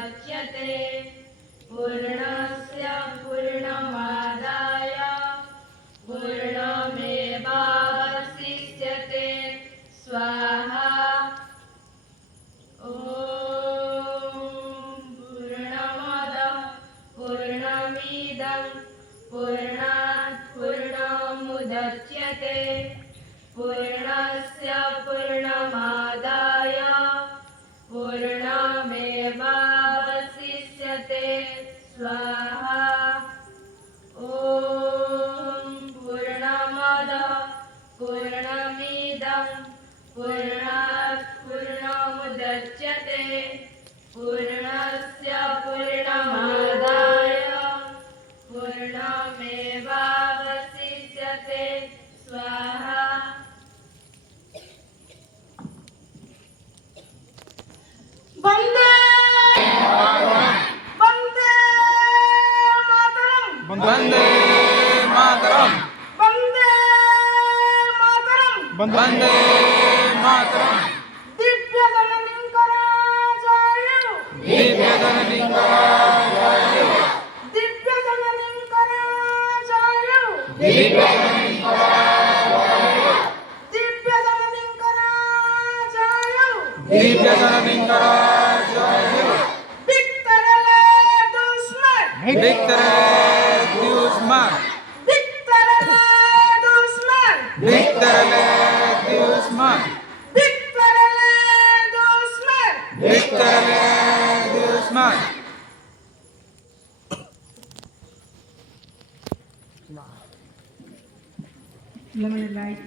पूर्णमादाय पूर्णस्य पूर्णमादाय पूर्णमेवावशिष्यते स्वाहा ॐ पूर्णमदः पूर्णमिदं पूर्णात् पूर्णमुदच्यते पूर्णस्य पूर्णमादाय पूर्णमेवावशिष्यते स्वाहा ॐ पूर्णमदः पूर्णमिदं पूर्णात् पूर्णमुदच्यते पूर्णस्य पूर्णमादाय पूर्णमेवावशिष्यते स्वाहा वंदे वंदे मातरम वंदे मातरम वंदे मातरम वंदे मातरम दिव्य जनलिंगराजाय दिव्य जनलिंगराजाय दिव्य जनलिंगराजाय दिव्य जनलिंगराजाय दिव्य जनलिंगराजाय दिव्य जनलिंगराजाय विक्टरले दुश्मन विक्टरे दुश्मन विक्टरले दुश्मन विक्टरले दुश्मन विक्टरले दुश्मन विक्टरले दुश्मन Lamang light.